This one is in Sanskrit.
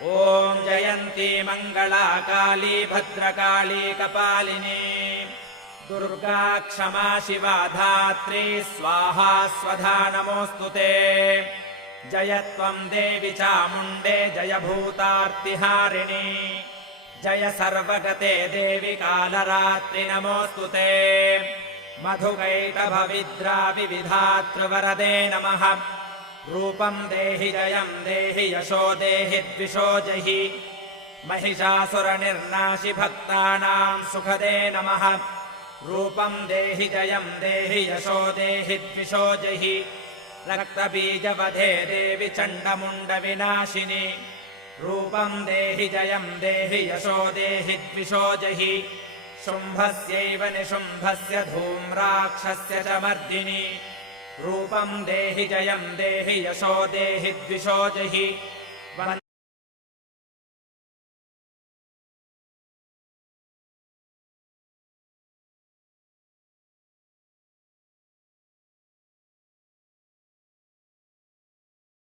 ॐ जयन्ती मङ्गला काली भद्रकाली कपालिनी दुर्गा क्षमा शिवा धात्री स्वाहा स्वधा नमोऽस्तु ते। जय त्वम् देवि चामुण्डे जय भूतार्तिहारिणी जय सर्वगते देवि कालरात्रि नमोऽस्तु ते। मधुकैटभविद्राविविधातृवरदे नमः। रूपम् देहि जयम् देहि यशो देहि द्विषो जहि महिषासुरनिर्नाशि भक्तानाम् सुखदे नमः। रूपम् देहि जयम् देहि यशो देहि द्विषो जहि रक्तबीजवधे देवि चण्डमुण्डविनाशिनि। रूपम् देहि जयम् देहि यशो देहि द्विषो जहि शुम्भस्यैव निशुम्भस्य धूम्राक्षस्य च मर्दिनि। रूपम् देहि जयम् देहि यशो देहि द्विषो जहि